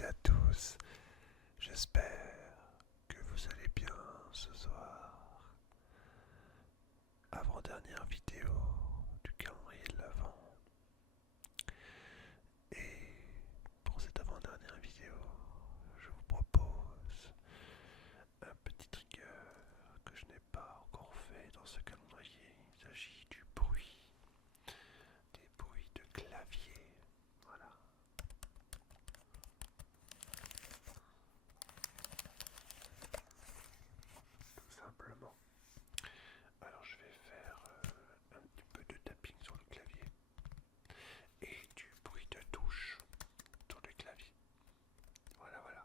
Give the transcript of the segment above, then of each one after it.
et à tous, j'espère que vous allez bien ce soir. Avant-dernière vidéo du calendrier de l'Avent. Et pour cette avant-dernière vidéo, je vous propose un petit trigger que je n'ai pas encore fait dans ce calendrier. Il s'agit du bruit, des bruits de clavier. Voilà. Tout simplement. Alors je vais faire un petit peu de tapping sur le clavier et du bruit de touche sur le clavier. Voilà, voilà.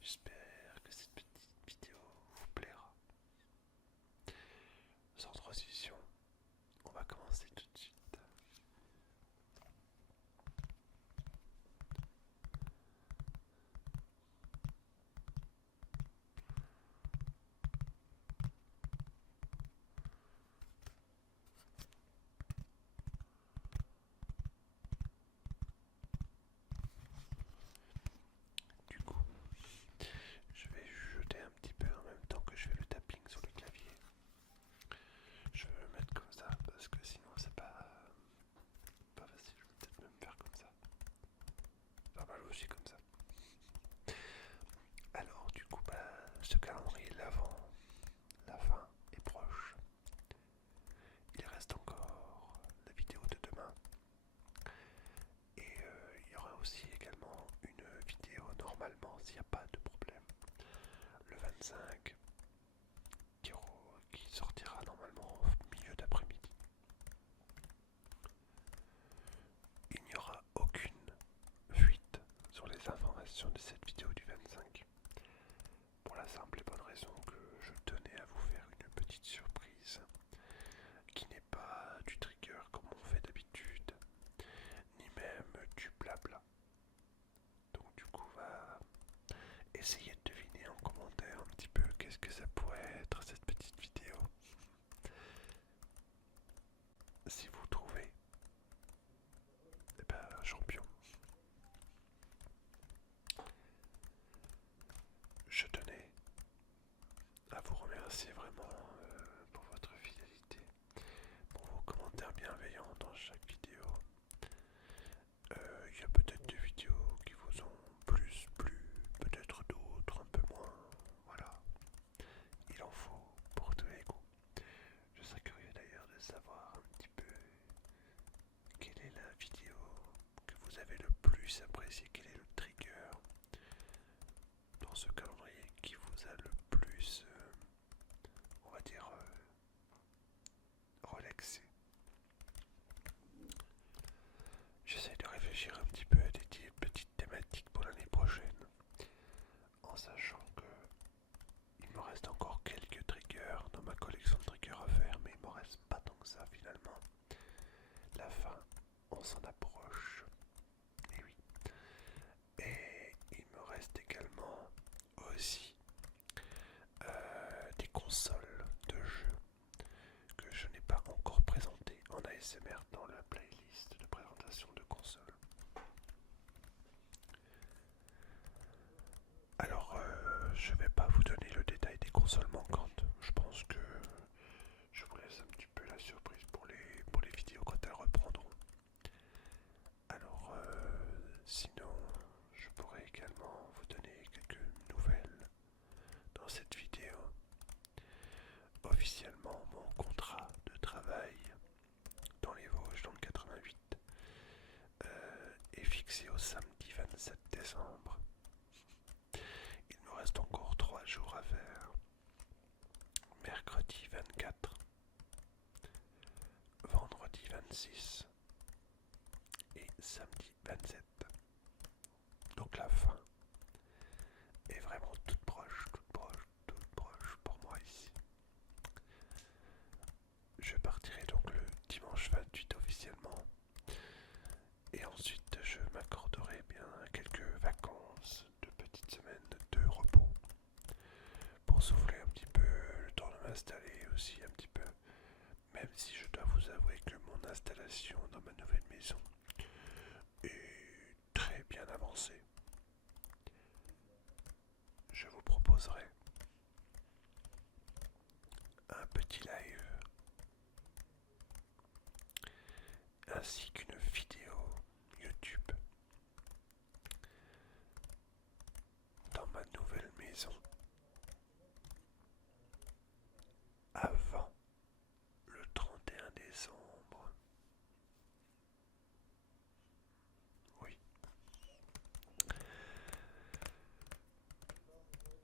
J'espère que cette petite vidéo vous plaira. Sans transition, on va commencer tout de suite. Du coup, je vais jeter un petit peu en même temps que je fais le tapping sur le clavier. Je vais me mettre comme ça parce que sinon c'est pas facile. Je vais peut-être même faire comme ça. Pas mal aussi comme ça. Alors du coup, ce calendrier de l'avant, la fin est proche. Il reste encore la vidéo de demain. Et il y aura aussi également une vidéo normalement, s'il n'y a pas de problème, le 25 qui sortira normalement au milieu d'après-midi. Il n'y aura aucune fuite sur les informations de cette vidéo du 25. Pour la simple et bonne raison que je tenais à vous faire une petite surprise qui n'est pas du trigger comme on fait d'habitude, ni même du blabla. Donc du coup, va essayer de deviner en commentaire un petit peu qu'est-ce que ça pourrait être cette petite vidéo. Si vous trouvez, eh ben champion. Je tenais à vous remercier vraiment pour votre fidélité, pour vos commentaires bienveillants dans chaque vidéo. Il y a peut-être des vidéos qui vous ont plus plu, peut-être d'autres un peu moins. Voilà, il en faut pour tous les goûts. Je serais curieux d'ailleurs de savoir un petit peu quelle est la vidéo que vous avez le plus appréciée, quel est le trigger dans ce calendrier qui vous a le plus, on va dire, relaxé. J'essaie de réfléchir un petit peu à des petites thématiques pour l'année prochaine, en sachant que il me reste encore quelques triggers dans ma collection de triggers à faire, mais il me reste pas tant que ça finalement. La fin, on s'en approche. Et oui. Et il me reste également aussi des consoles de jeux que je n'ai pas encore présentées en ASMR dans la playlist de présentation de consoles. Alors, je vais pas vous donner le détail des consoles manquantes. Je pense que je vous laisse un petit peu la surprise pour les vidéos quand elles reprendront. Alors, sinon, je pourrais également vous donner quelques nouvelles dans cette vidéo. Officiellement, mon contrat de travail dans les Vosges, dans le 88, est fixé au samedi 27 décembre. Il me reste encore 3 jours à faire. Mercredi 24, vendredi 26 et samedi 27. Donc la fin est vraiment toute proche, toute proche, toute proche pour moi ici. Je partirai donc le dimanche 28 officiellement. Et ensuite je m'accorderai bien quelques vacances, de petites semaines de repos pour souffler un petit peu, le temps de m'installer aussi un petit peu. Même si je dois vous avouer que mon installation dans ma nouvelle maison est très bien avancée. proposerai un petit live ainsi qu'une vidéo YouTube dans ma nouvelle maison avant le 31 décembre. Oui.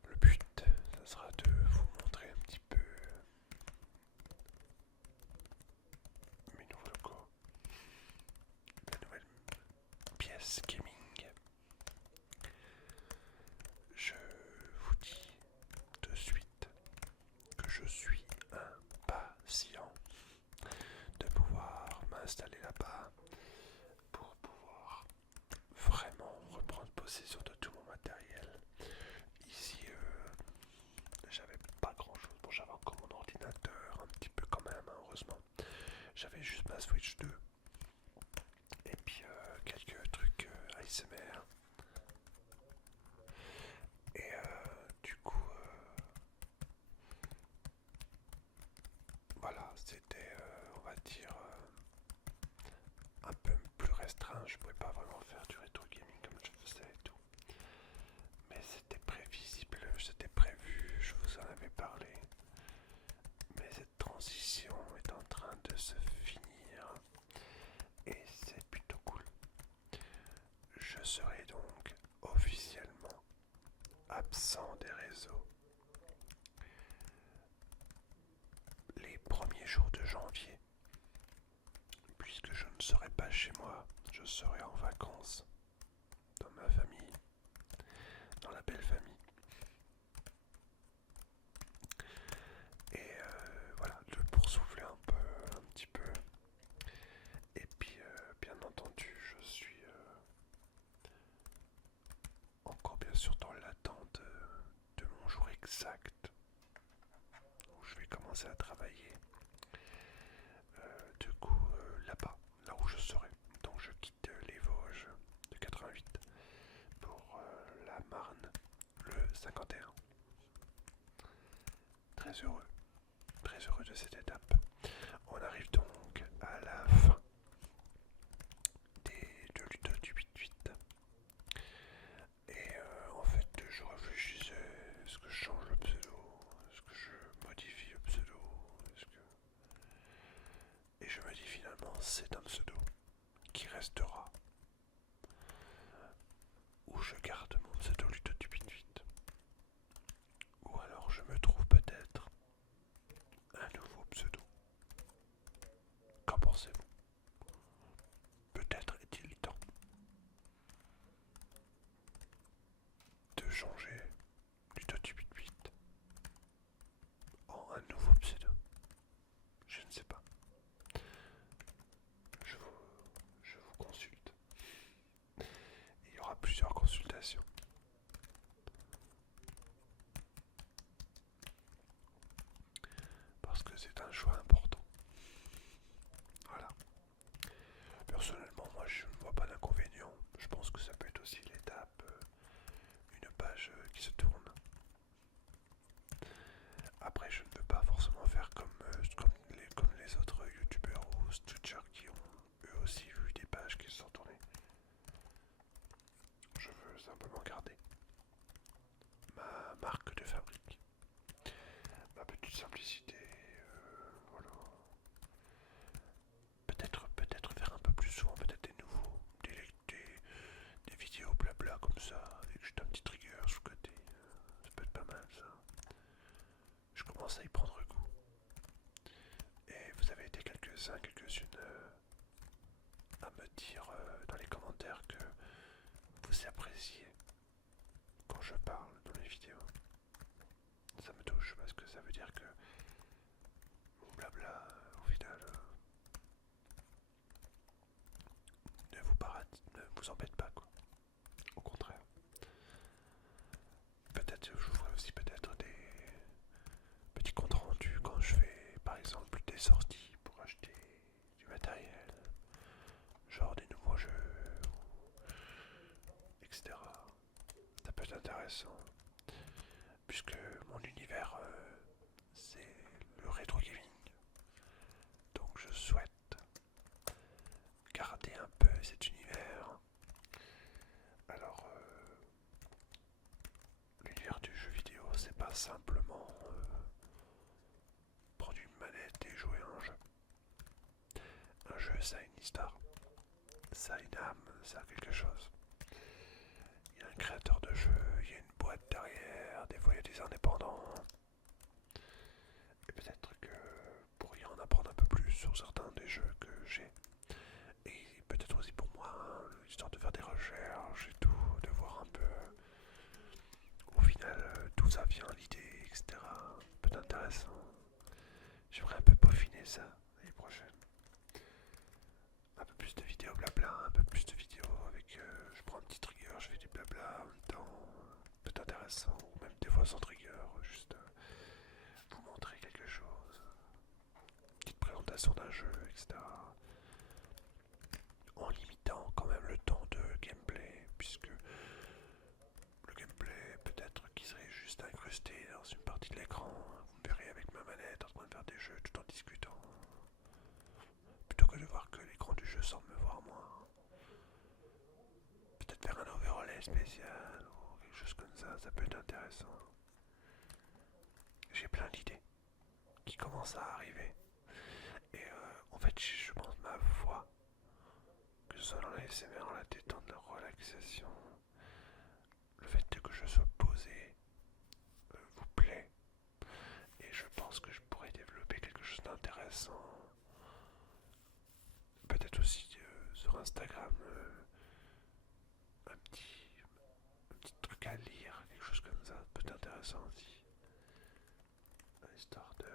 Le but, ça sera de vous montrer un petit peu mes nouveaux locaux, la nouvelle pièce gaming. Je vous dis de suite que je suis impatient de pouvoir m'installer là-bas pour pouvoir vraiment reprendre possession de tout mon matériel. Ici, j'avais pas grand chose. Bon, j'avais encore mon ordinateur, un petit peu quand même, hein, heureusement. J'avais juste ma Switch 2 et puis quelques trucs ASMR. Et du coup, voilà, c'était, on va dire, un peu plus restreint. Je pouvais pas vraiment faire du rétro gaming comme je faisais et tout. Mais c'était prévisible, c'était prévu, je vous en avais parlé. Mais cette transition est en train de se finir et c'est plutôt cool. Je serai donc officiellement absent des réseaux les premiers jours de janvier, puisque je ne serai pas chez moi, je serai en vacances dans ma famille, dans la belle famille. Et voilà, pour souffler un petit peu. Et puis, bien entendu, je suis encore bien sûr dans l'attente de mon jour exact où je vais commencer à travailler. Du coup, là-bas, là où je serai. Donc, je quitte les Vosges de 88 pour la Marne le 51. Très heureux de cette étape. On arrive donc à la fin de Ludo du 8-8. Et en fait, je réfléchissais, est-ce que je change le pseudo? Est-ce que je modifie le pseudo? Et je me dis finalement, c'est un pseudo qui restera. Ou je garde mon pseudo Ludo du 8-8. Ou alors je me trouve peut-être un nouveau pseudo. Qu'en pensez-vous? Peut-être est-il temps de changer Ludo du 8-8 en un nouveau pseudo. Je ne sais pas. Je vous, je vous consulte. Il y aura plusieurs consultations. Parce que c'est un choix important. Voilà. Personnellement, moi je ne vois pas d'inconvénient. Je pense que ça peut être aussi l'étape, une page qui se tourne. Après, je ne veux pas forcément faire comme les autres youtubeurs ou twitchers qui ont eux aussi vu des pages qui se sont tournées. Je veux simplement garder ma marque de fabrique, ma petite simplicité, voilà. Peut-être faire un peu plus souvent, peut-être des nouveaux, des vidéos blabla comme ça, avec juste un petit trigger sur le côté. Ça peut être pas mal ça. Je commence à y prendre goût. Et vous avez été quelques-uns, quelques-unes à me dire dans les commentaires que vous appréciez quand je parle dans les vidéos. Ça me touche parce que ça veut dire que mon blabla, au final, ne vous embête pas, quoi. Au contraire. Peut-être je vous ferai aussi peut-être des petits comptes rendus quand je fais par exemple des sorties pour acheter du matériel, genre des nouveaux jeux, etc. Ça peut être intéressant, puisque mon univers, c'est le rétro gaming. Donc je souhaite garder un peu cet univers. Alors, l'univers du jeu vidéo, c'est pas simplement prendre une manette et jouer à un jeu. Un jeu, ça a une histoire, ça a une âme, ça a quelque chose. Il y a un créateur de jeu, il y a une boîte derrière, des fois il y a des indépendants. Et peut-être que vous pourriez en apprendre un peu plus sur certains des jeux que j'ai. Et peut-être aussi pour moi, hein, histoire de faire des recherches et tout, de voir un peu au final d'où ça vient l'idée, etc. Peut être intéressant. J'aimerais un peu peaufiner ça l'année prochaine. Un peu plus de vidéos blabla, un peu plus de vidéos avec je prends un petit trigger, je fais du blabla en même temps, peut-être intéressant, ou même des fois sans trigger, juste vous montrer quelque chose, petite présentation d'un jeu, etc. En limitant quand même le temps de gameplay, puisque le gameplay peut-être qui serait juste incrusté dans une partie de l'écran, vous me verrez avec ma manette en train de faire des jeux tout en discutant, plutôt que de voir que l'écran du jeu sans me voir moi. Peut-être faire un overlay spécial ou quelque chose comme ça peut être intéressant. J'ai plein d'idées qui commencent à arriver. Et en fait, je pense ma voix, que ce soit dans la SMR, la détente, la relaxation, le fait que je sois posé, vous plaît. Et je pense que je pourrais développer quelque chose d'intéressant. Peut-être aussi sur Instagram, un petit truc à lire, quelque chose comme ça, peut être intéressant aussi. Histoire de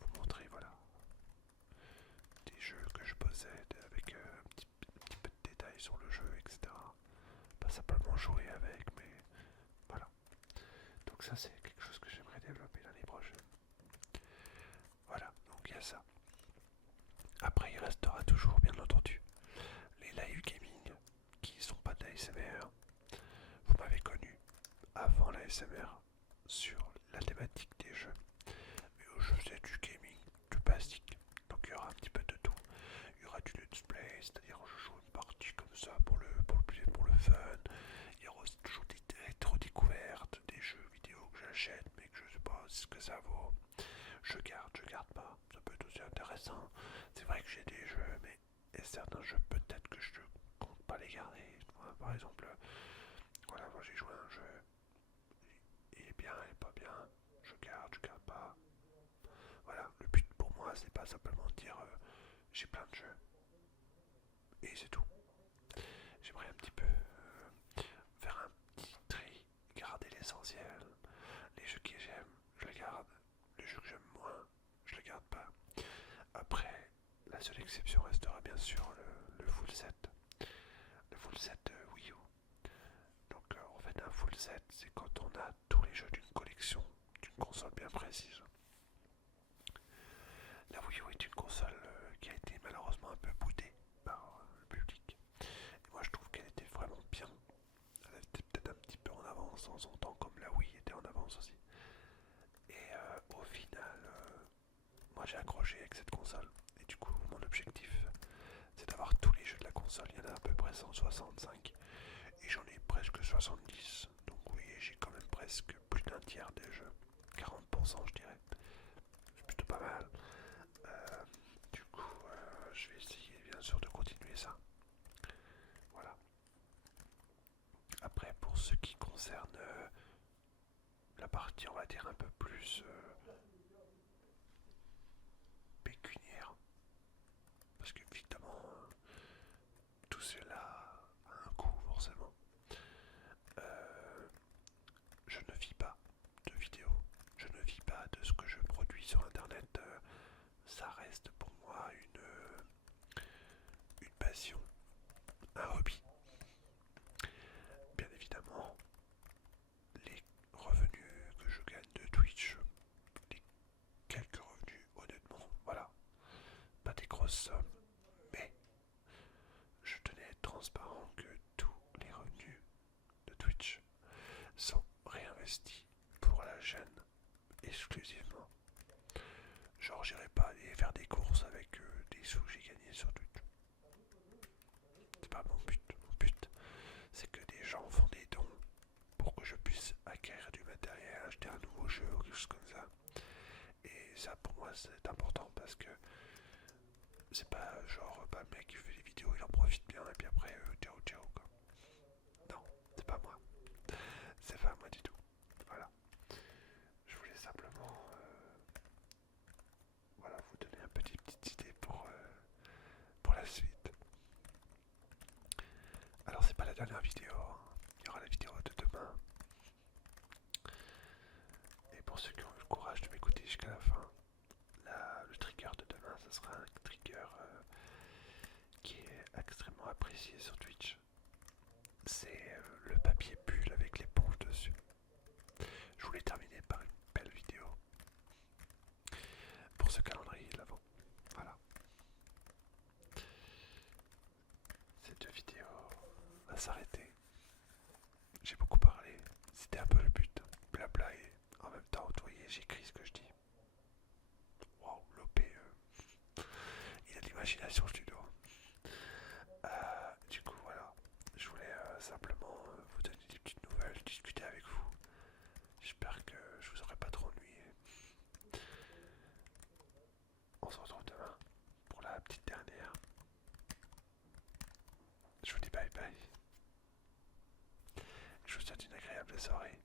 vous montrer, voilà, des jeux que je possède avec un petit peu de détails sur le jeu, etc. Pas simplement jouer avec, mais voilà. Donc ça, c'est quelque chose que j'aimerais développer l'année prochaine. Voilà, donc il y a ça. Après, il restera toujours, bien entendu, les live gaming qui sont pas de l'ASMR. Vous m'avez connu avant l'ASMR sur la thématique des jeux. Mais je faisais du gaming, du basique. Donc il y aura un petit peu de tout. Il y aura du let's play, c'est-à-dire je joue une partie comme ça pour le fun. Il y aura aussi toujours des rétro-découvertes, des jeux vidéo que j'achète mais que je sais pas ce que ça vaut. Je garde pas. Ça peut être aussi intéressant. C'est vrai que j'ai des jeux, mais et certains jeux peut-être que je ne compte pas les garder. Par exemple, voilà, moi j'ai joué à un jeu, il est bien, il est pas bien, je garde pas. Voilà, le but pour moi c'est pas simplement de dire j'ai plein de jeux et c'est tout. J'aimerais un petit peu faire un petit tri, garder l'essentiel. Les jeux que j'aime, je les garde. Les jeux que j'aime moins, je les garde pas. Après, la seule exception restera bien sûr le full set. Le full set Wii U. Donc en fait un full set c'est quand on a tous les jeux d'une collection, d'une console bien précise. La Wii U est une console qui a été malheureusement un peu boudée par le public. Et moi je trouve qu'elle était vraiment bien. Elle était peut-être un petit peu en avance en son temps comme la Wii était en avance aussi. Et au final, moi j'ai accroché avec cette console. Et du coup mon objectif c'est d'avoir tous les jeux de la console. Il y en a à peu près 165. Et j'en ai presque 70. Donc oui, j'ai quand même presque plus d'un tiers des jeux. 40% je dirais. C'est plutôt pas mal. Du coup, je vais essayer bien sûr de continuer ça. Voilà. Après, pour ce qui concerne la partie, on va dire, un peu plus pécuniaire, parce qu'évidemment, tout cela a un coût forcément. Euh, je ne vis pas de vidéos, je ne vis pas de ce que je produis sur internet. Ça reste pour moi une passion, un hobby. Bien évidemment, les revenus que je gagne de Twitch, les quelques revenus, honnêtement, voilà, pas des grosses sommes, mais je tenais à être transparent que tous les revenus de Twitch sont réinvestis pour la chaîne Genre j'irai pas aller faire des courses avec des sous que j'ai gagnés sur Twitch. C'est pas mon but. Mon but c'est que des gens font des dons pour que je puisse acquérir du matériel, acheter un nouveau jeu ou quelque chose comme ça. Et ça pour moi c'est important parce que c'est pas genre bah, le mec qui fait les vidéos il en profite bien et puis après ciao ciao quoi. Non, c'est pas moi. C'est pas moi du tout. Voilà. Je voulais simplement voilà, vous donner un petite idée pour la suite. Alors c'est pas la dernière vidéo, hein. Il y aura la vidéo de demain. Et pour ceux qui ont eu le courage de m'écouter jusqu'à la fin, le trigger de demain, ce sera un trigger qui est extrêmement apprécié sur Twitch. C'est le papier bulle avec l'éponge dessus. Je voulais terminer par une belle vidéo pour ce calendrier de l'avant. Voilà. Cette vidéo va s'arrêter. J'ai beaucoup parlé. C'était un peu le but. Blabla et en même temps, vous voyez, j'écris ce que je dis. Waouh, l'OP. Il a de l'imagination, je dois. Du coup, voilà. Je voulais simplement vous donner des petites nouvelles, discuter avec vous. J'espère que je vous aurai pas trop ennuyé. On se retrouve demain pour la petite dernière. Je vous dis bye bye. Je vous souhaite une agréable soirée.